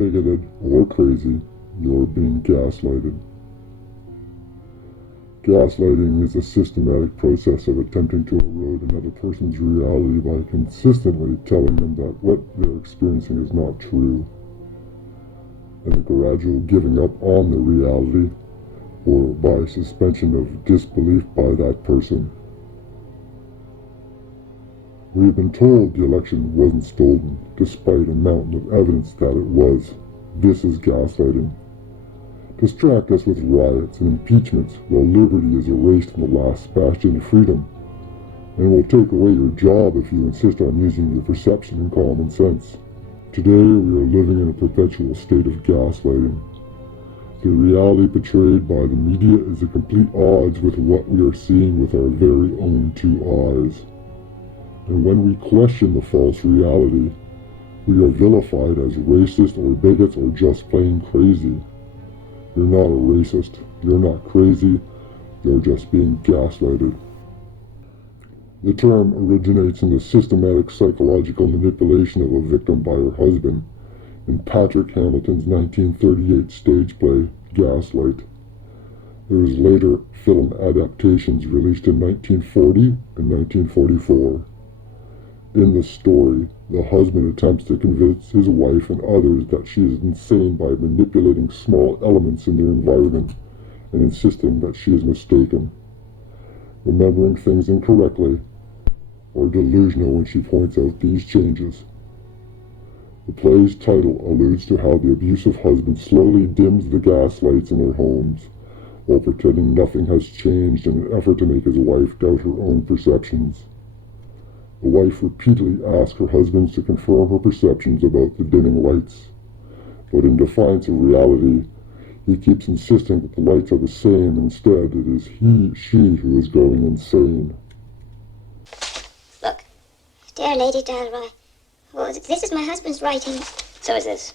bigoted, or crazy, you're being gaslighted. Gaslighting is a systematic process of attempting to erode another person's reality by consistently telling them that what they're experiencing is not true, and a gradual giving up on the reality, or by suspension of disbelief by that person. We've been told the election wasn't stolen, despite a mountain of evidence that it was. This is gaslighting. Distract us with riots and impeachments while liberty is erased in the last bastion of freedom, and will take away your job if you insist on using your perception and common sense. Today we are living in a perpetual state of gaslighting. The reality portrayed by the media is at complete odds with what we are seeing with our very own two eyes. And when we question the false reality, we are vilified as racist or bigots or just plain crazy. You're not a racist, you're not crazy, you're just being gaslighted. The term originates in the systematic psychological manipulation of a victim by her husband in Patrick Hamilton's 1938 stage play, Gaslight. There was later film adaptations released in 1940 and 1944. In the story, the husband attempts to convince his wife and others that she is insane by manipulating small elements in their environment and insisting that she is mistaken, remembering things incorrectly, or delusional when she points out these changes. The play's title alludes to how the abusive husband slowly dims the gaslights in their homes, while pretending nothing has changed in an effort to make his wife doubt her own perceptions. The wife repeatedly asks her husband to confirm her perceptions about the dimming lights, but in defiance of reality, he keeps insisting that the lights are the same. Instead, it is she who is going insane. Look. Dear Lady Dalroy, oh, this is my husband's writing. So is this.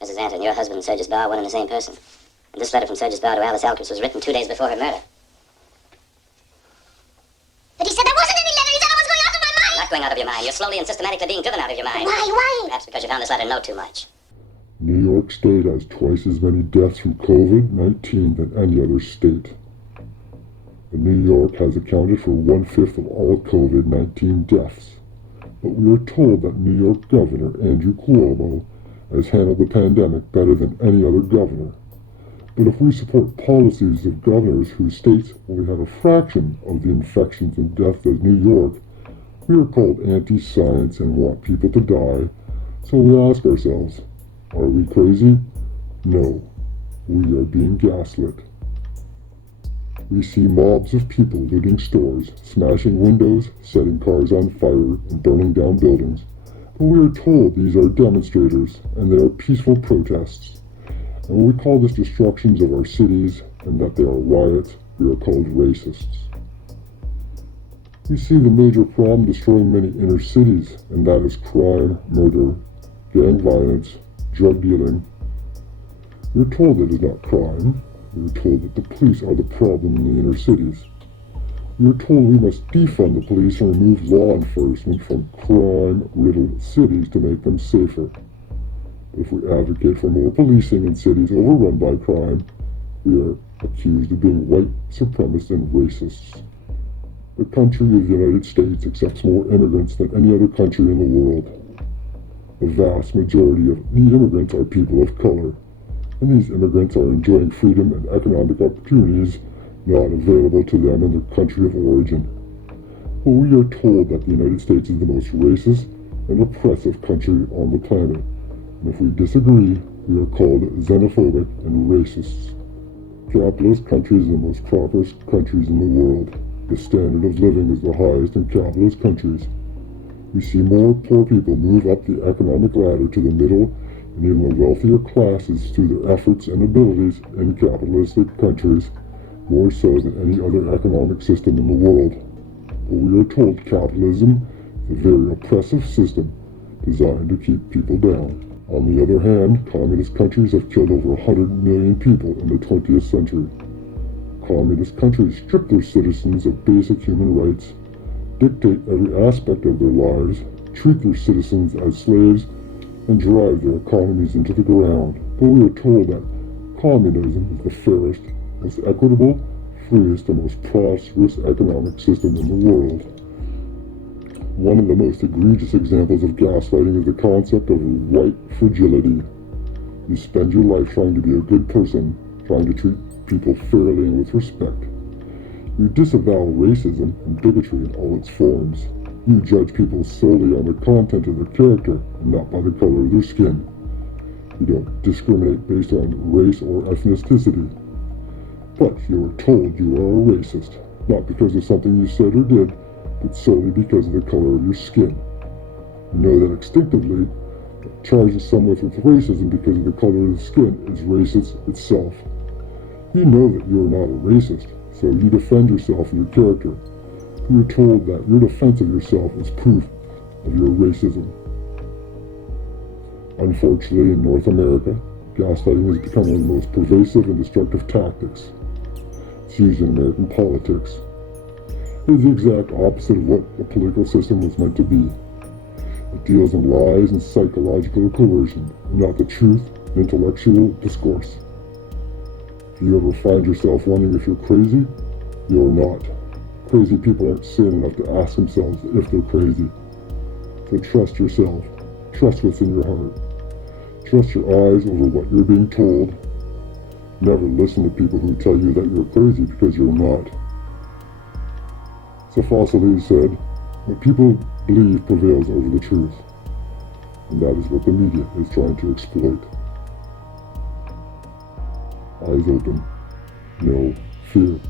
Mrs. Anton, your husband and Sergius Bauer are one and the same person. And this letter from Sergius Bauer to Alice Alquist was written 2 days before her murder. But he said there wasn't any letter. He said I was going out of my mind. Not going out of your mind. You're slowly and systematically being driven out of your mind. Why? Perhaps because you found this letter note too much. New York State has twice as many deaths from COVID-19 than any other state. And New York has accounted for 1/5 of all COVID-19 deaths. But we are told that New York Governor Andrew Cuomo has handled the pandemic better than any other governor. But if we support policies of governors whose states only have a fraction of the infections and deaths as New York, we are called anti-science and want people to die. So we ask ourselves, are we crazy? No, we are being gaslit. We see mobs of people looting stores, smashing windows, setting cars on fire, and burning down buildings. But we are told these are demonstrators, and they are peaceful protests. And when we call this destructions of our cities, and that they are riots, we are called racists. We see the major problem destroying many inner cities, and that is crime, murder, gang violence, drug dealing. We are told it is not crime. We are told that the police are the problem in the inner cities. We are told we must defund the police and remove law enforcement from crime-riddled cities to make them safer. If we advocate for more policing in cities overrun by crime, we are accused of being white supremacists and racists. The country of the United States accepts more immigrants than any other country in the world. The vast majority of the immigrants are people of color, and these immigrants are enjoying freedom and economic opportunities not available to them in their country of origin. But we are told that the United States is the most racist and oppressive country on the planet, and if we disagree, we are called xenophobic and racists. Capitalist countries are the most prosperous countries in the world. The standard of living is the highest in capitalist countries. We see more poor people move up the economic ladder to the middle and even the wealthier classes through their efforts and abilities in capitalistic countries, more so than any other economic system in the world. But we are told capitalism is a very oppressive system designed to keep people down. On the other hand, communist countries have killed over 100 million people in the 20th century. Communist countries strip their citizens of basic human rights, dictate every aspect of their lives, treat their citizens as slaves, and drive their economies into the ground. But we are told that communism is the fairest, most equitable, freest, and most prosperous economic system in the world. One of the most egregious examples of gaslighting is the concept of white fragility. You spend your life trying to be a good person, trying to treat people fairly and with respect. You disavow racism and bigotry in all its forms. You judge people solely on the content of their character and not by the color of their skin. You don't discriminate based on race or ethnicity. But you are told you are a racist, not because of something you said or did, but solely because of the color of your skin. You know that instinctively, charging someone with racism because of the color of the skin is racist itself. You know that you are not a racist, so you defend yourself and your character. You are told that your defense of yourself is proof of your racism. Unfortunately, in North America, gaslighting has become one of the most pervasive and destructive tactics. It's used in American politics. It is the exact opposite of what the political system was meant to be. It deals in lies and psychological coercion, not the truth and intellectual discourse. If you ever find yourself wondering if you're crazy, you're not. Crazy people aren't sane enough to ask themselves if they're crazy. So trust yourself. Trust what's in your heart. Trust your eyes over what you're being told. Never listen to people who tell you that you're crazy because you're not. So Fossil said, what people believe prevails over the truth. And that is what the media is trying to exploit. Eyes open. No fear.